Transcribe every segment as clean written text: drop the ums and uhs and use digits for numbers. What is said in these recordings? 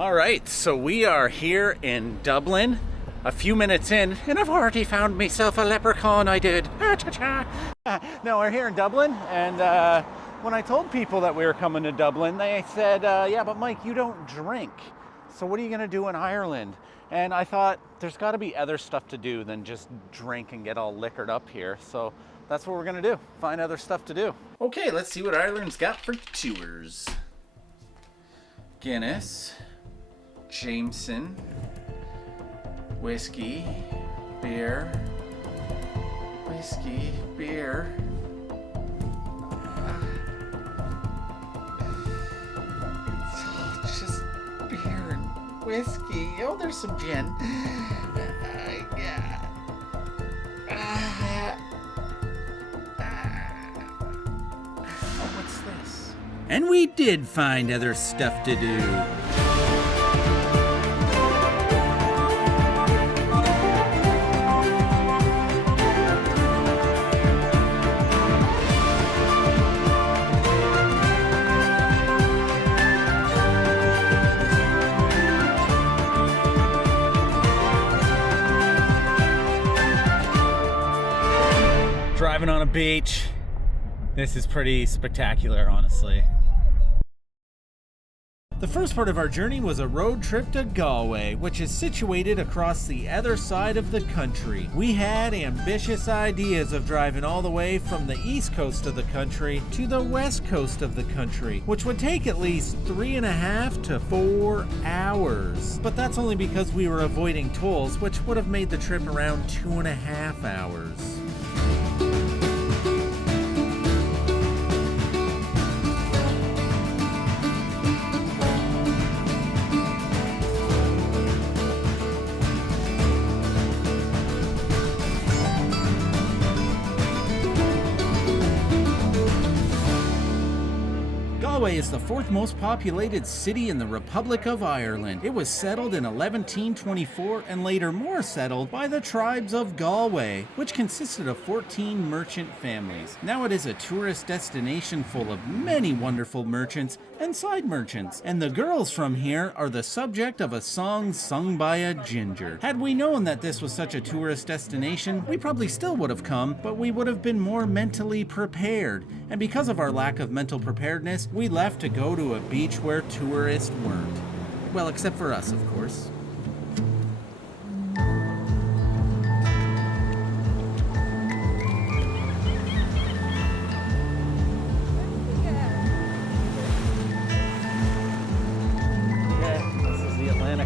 All right, so we are here in Dublin, a few minutes in, and I've already found myself a leprechaun, I did. No, we're here in Dublin, and when I told people that we were coming to Dublin, they said, yeah, but Mike, you don't drink. So what are you going to do in Ireland? And I thought, there's got to be other stuff to do than just drink and get all liquored up here. So that's what we're going to do, find other stuff to do. Okay, let's see what Ireland's got for tours. Guinness, Jameson, whiskey, beer, just beer and whiskey. Oh, there's some gin. What's this? And we did find other stuff to do. Driving on a beach. This is pretty spectacular, honestly. The first part of our journey was a road trip to Galway, which is situated across the other side of the country. We had ambitious ideas of driving all the way from the east coast of the country to the west coast of the country, which would take at least 3.5 to 4 hours. But that's only because we were avoiding tolls, which would have made the trip around 2.5 hours. Galway is the fourth most populated city in the Republic of Ireland. It was settled in 1124 and later more settled by the tribes of Galway, which consisted of 14 merchant families. Now it is a tourist destination full of many wonderful merchants and side merchants, and the girls from here are the subject of a song sung by a ginger. Had we known that this was such a tourist destination, we probably still would have come, but we would have been more mentally prepared. And because of our lack of mental preparedness, we left to go to a beach where tourists weren't. Well, except for us, of course.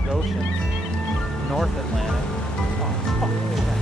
Ocean, North Atlantic. Oh, fuck, look at that.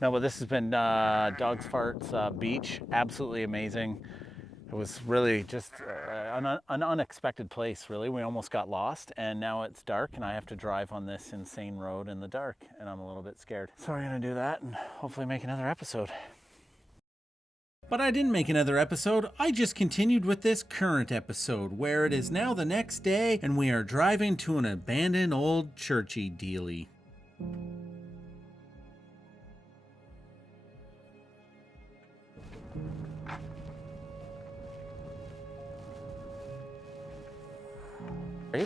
No, but this has been Dog's Farts Beach. Absolutely amazing. It was really just an unexpected place, really. We almost got lost, and now it's dark, and I have to drive on this insane road in the dark, and I'm a little bit scared. So we're going to do that and hopefully make another episode. But I didn't make another episode. I just continued with this current episode, where it is now the next day, and we are driving to an abandoned old churchy dealie.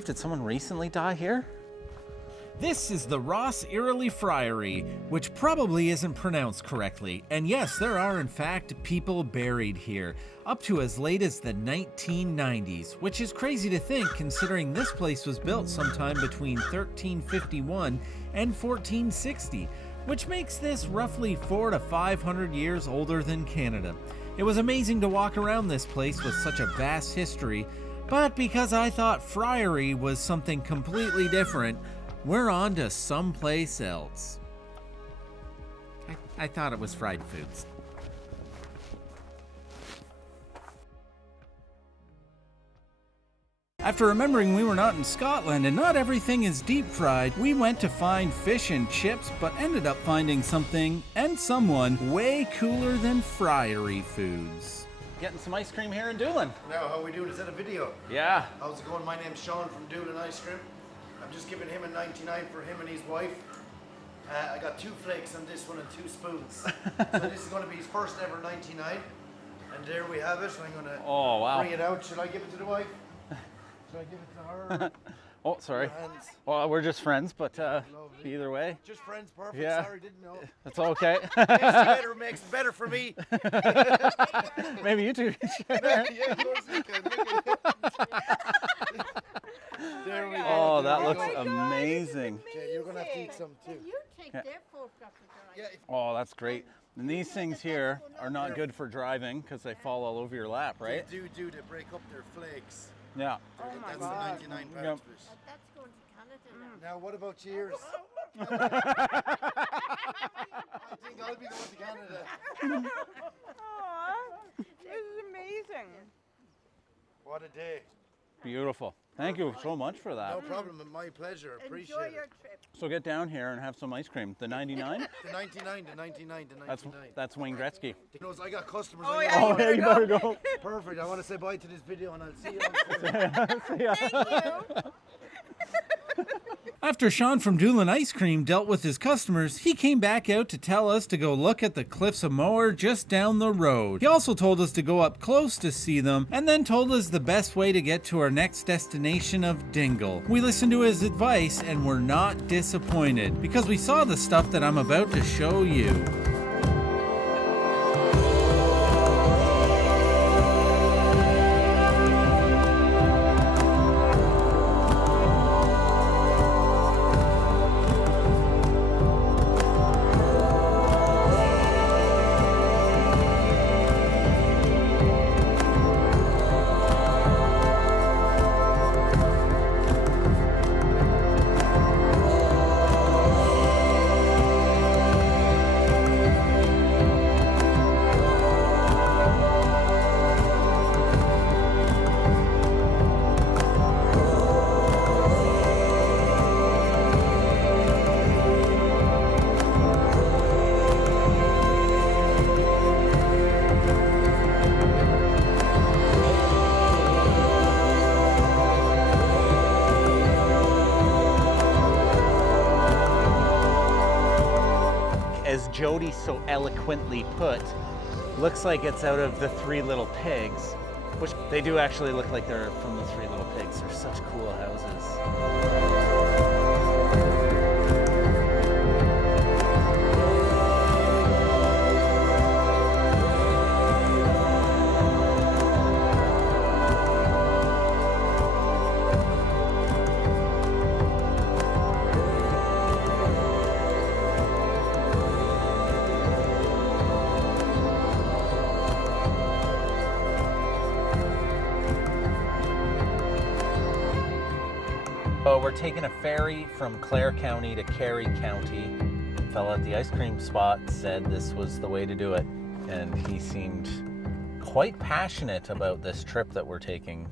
Did someone recently die here? This is the Ross Eerily Friary, which probably isn't pronounced correctly. And yes, there are in fact people buried here, up to as late as the 1990s, which is crazy to think considering this place was built sometime between 1351 and 1460, which makes this roughly 400 to 500 years older than Canada. It was amazing to walk around this place with such a vast history, but because I thought friary was something completely different, we're on to someplace else. I thought it was fried foods. After remembering we were not in Scotland and not everything is deep fried, we went to find fish and chips, but ended up finding something and someone way cooler than friary foods. Getting some ice cream here in Doolin. Now, how are we doing? Is that a video? Yeah. How's it going? My name's Sean from Doolin Ice Cream. I'm just giving him a 99 for him and his wife. I got 2 flakes on this one and 2 spoons. So this is going to be his first ever 99. And there we have it. I'm going to bring it out. Should I give it to the wife? Should I give it to her? Oh, sorry. Well, we're just friends, but either way. Just friends, perfect. Yeah. Sorry, didn't know. That's okay. Makes it better for me. Maybe you two. Yeah, of course we can. There we go. Oh, that looks amazing. Okay, you're going to have to eat some too. You take their photographs. Yeah, Oh, that's great. And these things here are not good for driving because they fall all over your lap, right? They do. They break up their flakes. Yeah. That's the 99 part of it. That's going to Canada Now, what about cheers? I think I'll be going to Canada. This is amazing. What a day. Beautiful. Thank you so much for that. No problem. My pleasure. Appreciate Enjoy it. your trip. So get down here and have some ice cream. The 99? The 99, the 99, the 99. That's Wayne Gretzky. He knows I got customers. Oh, I yeah, know. Oh, yeah, you better go. Perfect. I want to say bye to this video and I'll see you on Thank you. After Sean from Doolin Ice Cream dealt with his customers, he came back out to tell us to go look at the cliffs of Moher just down the road. He also told us to go up close to see them, and then told us the best way to get to our next destination of Dingle. We listened to his advice and were not disappointed, because we saw the stuff that I'm about to show you. As Jody so eloquently put, looks like it's out of the Three Little Pigs, which they do actually look like they're from the Three Little Pigs. They're such cool houses. So we're taking a ferry from Clare County to Kerry County. The fella at the ice cream spot said this was the way to do it, and he seemed quite passionate about this trip that we're taking.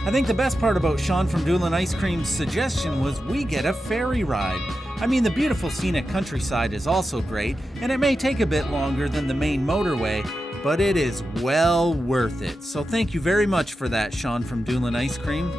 I think the best part about Sean from Doolin Ice Cream's suggestion was we get a ferry ride. I mean, the beautiful scenic countryside is also great, and it may take a bit longer than the main motorway, but it is well worth it. So thank you very much for that, Sean from Doolin Ice Cream.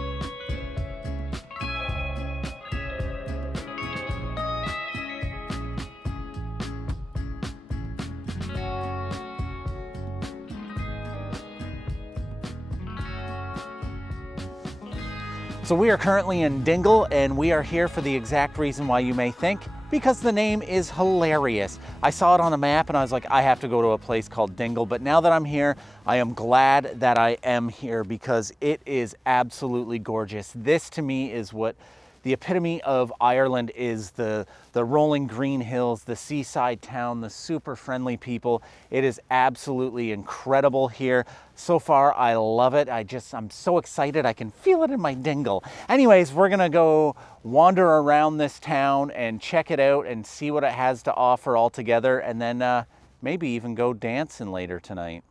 So we are currently in Dingle, and we are here for the exact reason why you may think, because the name is hilarious. I saw it on the map and I was like, I have to go to a place called Dingle. But now that I'm here, I am glad that I am here because it is absolutely gorgeous. This to me is what the epitome of Ireland is, the rolling green hills, the seaside town, the super friendly people. It is absolutely incredible here. So far, I love it. I'm so excited. I can feel it in my dingle. Anyways, we're gonna go wander around this town and check it out and see what it has to offer all together, and then maybe even go dancing later tonight.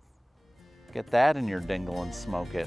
Get that in your dingle and smoke it.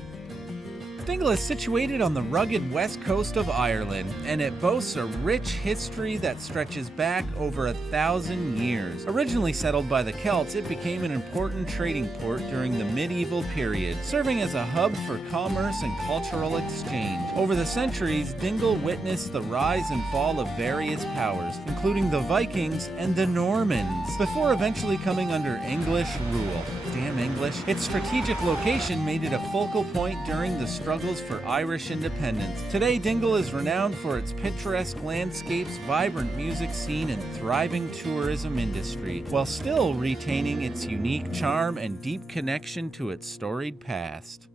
Dingle is situated on the rugged west coast of Ireland, and it boasts a rich history that stretches back over 1,000 years. Originally settled by the Celts, it became an important trading port during the medieval period, serving as a hub for commerce and cultural exchange. Over the centuries, Dingle witnessed the rise and fall of various powers, including the Vikings and the Normans, before eventually coming under English rule. Damn English. Its strategic location made it a focal point during the struggles for Irish independence. Today, Dingle is renowned for its picturesque landscapes, vibrant music scene, and thriving tourism industry, while still retaining its unique charm and deep connection to its storied past.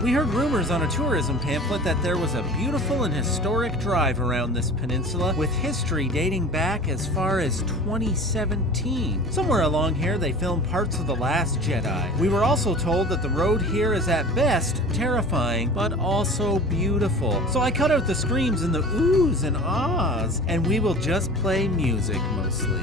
We heard rumors on a tourism pamphlet that there was a beautiful and historic drive around this peninsula with history dating back as far as 2017. Somewhere along here they filmed parts of The Last Jedi. We were also told that the road here is at best terrifying, but also beautiful. So I cut out the screams and the oohs and ahs, and we will just play music mostly.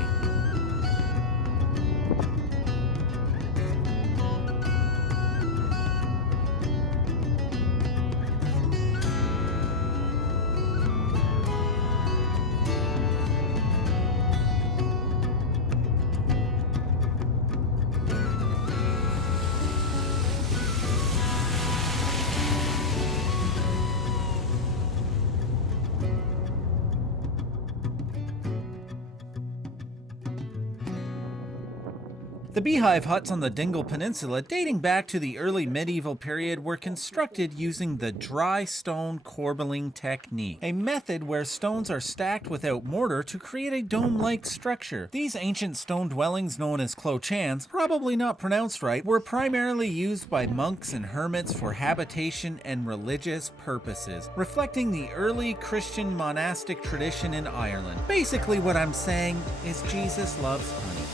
The beehive huts on the Dingle Peninsula, dating back to the early medieval period, were constructed using the dry stone corbelling technique, a method where stones are stacked without mortar to create a dome-like structure. These ancient stone dwellings, known as clochans, probably not pronounced right, were primarily used by monks and hermits for habitation and religious purposes, reflecting the early Christian monastic tradition in Ireland. Basically what I'm saying is Jesus loves honey.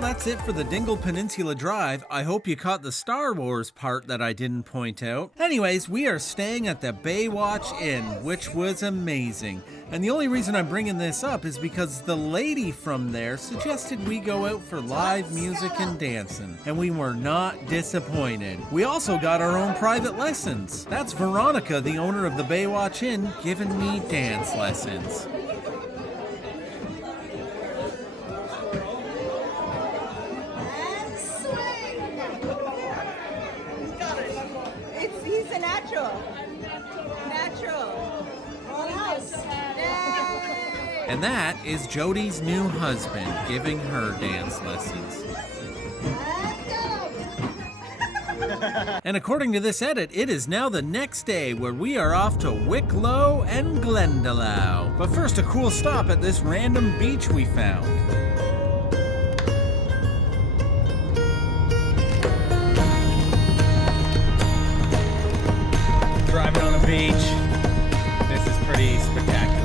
That's it for the Dingle Peninsula Drive. I hope you caught the Star Wars part that I didn't point out. Anyways, we are staying at the Baywatch Inn, which was amazing. And the only reason I'm bringing this up is because the lady from there suggested we go out for live music and dancing, and we were not disappointed. We also got our own private lessons. That's Veronica, the owner of the Baywatch Inn, giving me dance lessons. And that is Jody's new husband giving her dance lessons. And according to this edit, it is now the next day where we are off to Wicklow and Glendalough. But first, a cool stop at this random beach we found. Driving on a beach. This is pretty spectacular.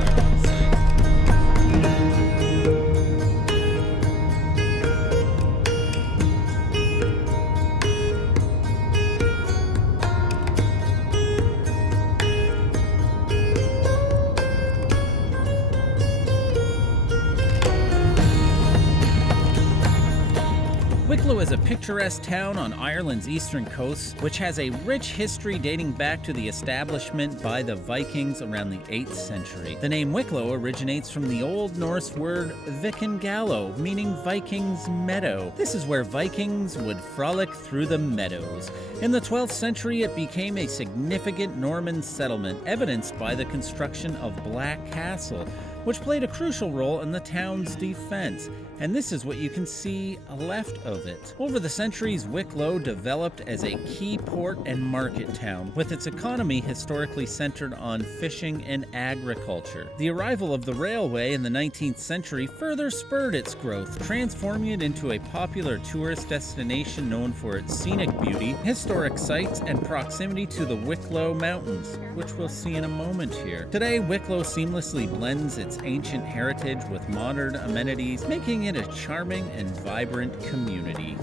Wicklow is a picturesque town on Ireland's eastern coast, which has a rich history dating back to the establishment by the Vikings around the 8th century. The name Wicklow originates from the Old Norse word Vikingallo, meaning Vikings' meadow. This is where Vikings would frolic through the meadows. In the 12th century, it became a significant Norman settlement, evidenced by the construction of Black Castle, which played a crucial role in the town's defense. And this is what you can see left of it. Over the centuries, Wicklow developed as a key port and market town, with its economy historically centered on fishing and agriculture. The arrival of the railway in the 19th century further spurred its growth, transforming it into a popular tourist destination known for its scenic beauty, historic sites, and proximity to the Wicklow Mountains, which we'll see in a moment here. Today, Wicklow seamlessly blends its ancient heritage with modern amenities, making it a charming and vibrant community.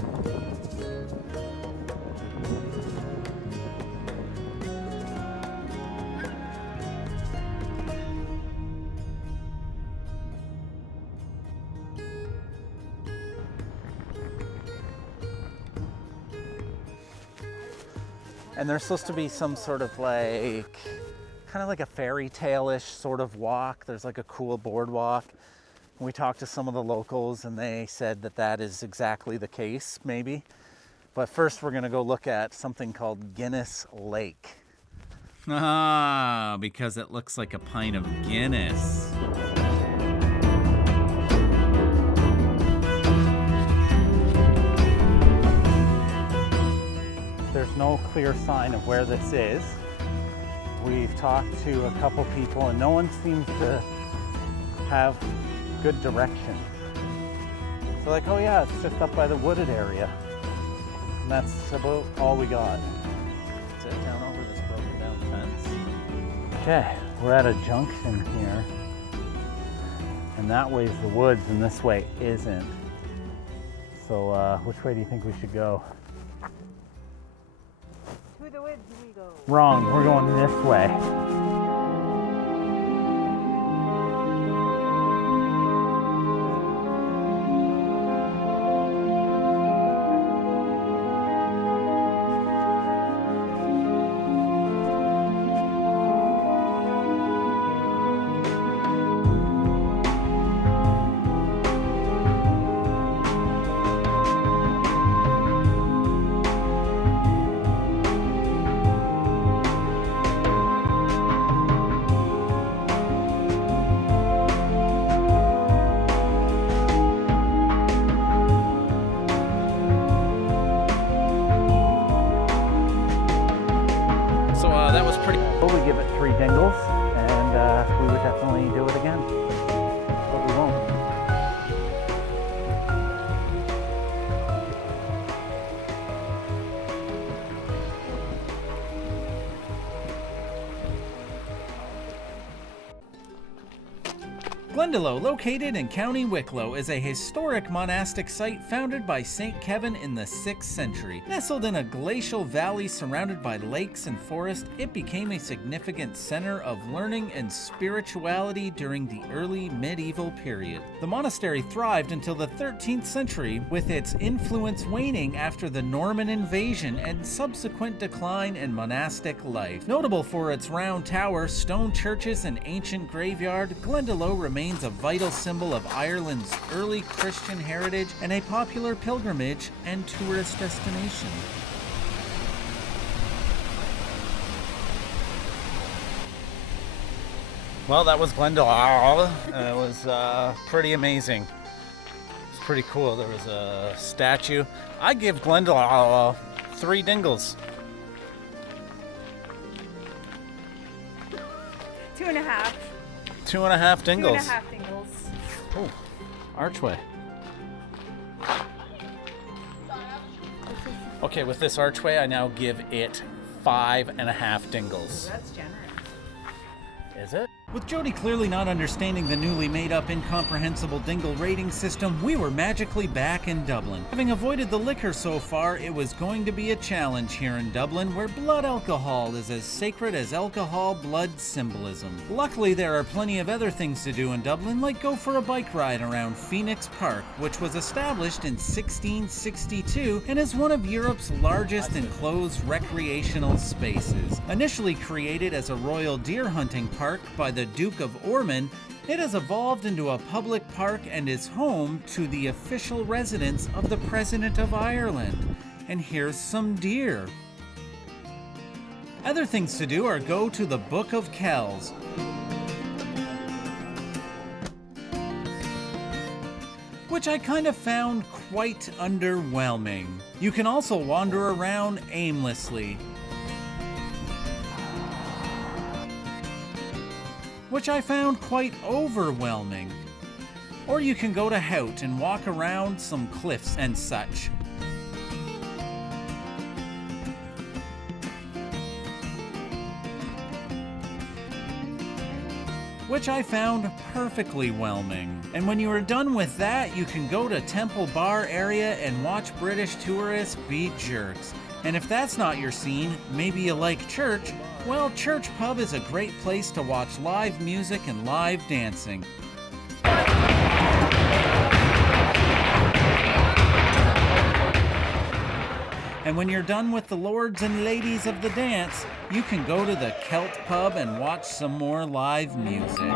And there's supposed to be some sort of kind of like a fairy tale-ish sort of walk. There's like a cool boardwalk. We talked to some of the locals and they said that that is exactly the case, maybe. But first we're gonna go look at something called Guinness Lake. Ah, because it looks like a pint of Guinness. There's no clear sign of where this is. We've talked to a couple people and no one seems to have good direction. So like, oh yeah, it's just up by the wooded area. And that's about all we got. Sit down over this broken down fence. Okay, we're at a junction here. And that way's the woods and this way isn't. So which way do you think we should go? To the woods we go. Wrong, we're going this way. That was pretty cool. We give it 3 dingles, and we would definitely do it again, but we won't. Glendalough, located in County Wicklow, is a historic monastic site founded by St. Kevin in the 6th century. Nestled in a glacial valley surrounded by lakes and forest, it became a significant center of learning and spirituality during the early medieval period. The monastery thrived until the 13th century, with its influence waning after the Norman invasion and subsequent decline in monastic life. Notable for its round tower, stone churches, and ancient graveyard, Glendalough remains a vital symbol of Ireland's early Christian heritage and a popular pilgrimage and tourist destination. Well, that was Glendalough. It was pretty amazing. It's pretty cool. There was a statue. I give Glendalough 3 dingles. 2.5. 2.5 dingles. 2.5 dingles. Oh, archway. Okay, with this archway, I now give it 5.5 dingles. That's generous. Is it? With Jody clearly not understanding the newly made-up incomprehensible Dingle rating system, we were magically back in Dublin. Having avoided the liquor so far, it was going to be a challenge here in Dublin, where blood alcohol is as sacred as alcohol blood symbolism. Luckily, there are plenty of other things to do in Dublin, like go for a bike ride around Phoenix Park, which was established in 1662 and is one of Europe's largest enclosed recreational spaces. Initially created as a royal deer hunting park by the Duke of Ormond, it has evolved into a public park and is home to the official residence of the President of Ireland. And here's some deer. Other things to do are go to the Book of Kells, which I kind of found quite underwhelming. You can also wander around aimlessly, which I found quite overwhelming. Or you can go to Howth and walk around some cliffs and such, which I found perfectly whelming. And when you are done with that, you can go to Temple Bar area and watch British tourists beat jerks. And if that's not your scene, maybe you like church, well, Church Pub is a great place to watch live music and live dancing. And when you're done with the lords and ladies of the dance, you can go to the Celt Pub and watch some more live music.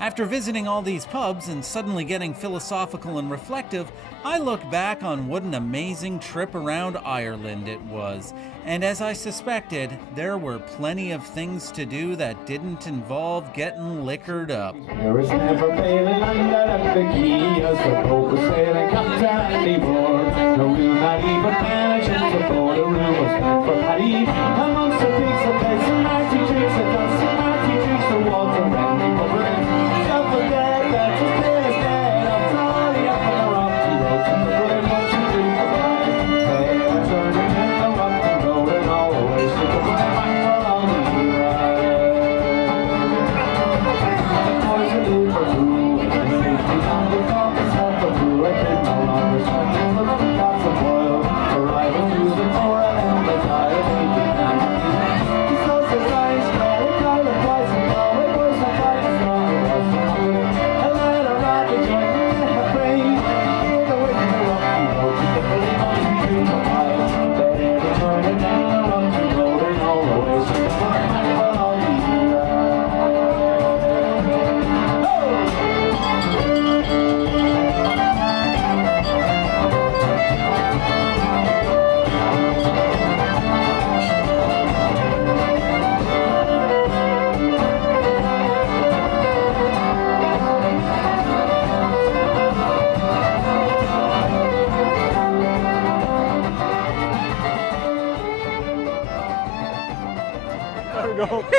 After visiting all these pubs and suddenly getting philosophical and reflective, I look back on what an amazing trip around Ireland it was. And as I suspected, there were plenty of things to do that didn't involve getting liquored up. There is never failing under at the key as the boat was sailing up down anymore. No, we'll not even manage it before the room was meant for Paddy. Amongst the pigs, the beds, and Marty drinks, the dust, and Marty drinks the water, and we cover it. Self-forget that just is dead. I'm sorry, up on the rocky road, and the good much to drink the wine. They are turning in the rocky road, and all the way to the way back along the ride. The boys are Liverpool, and they think we found the coffins of the blue. I did no longer smoke, but the glass of oil. For I was using more and the tire made me hand. He's so surprised, but it got the price and go. It was the price and go. It was the food. And let her ride the joint in the frame. Hear the wind in the rocky road, she's the pretty much between the piles. They had to turn it down the rocky road and all the way to the front of all the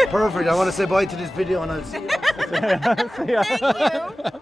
Perfect. I want to say bye to this video and I'll see you. Thank you.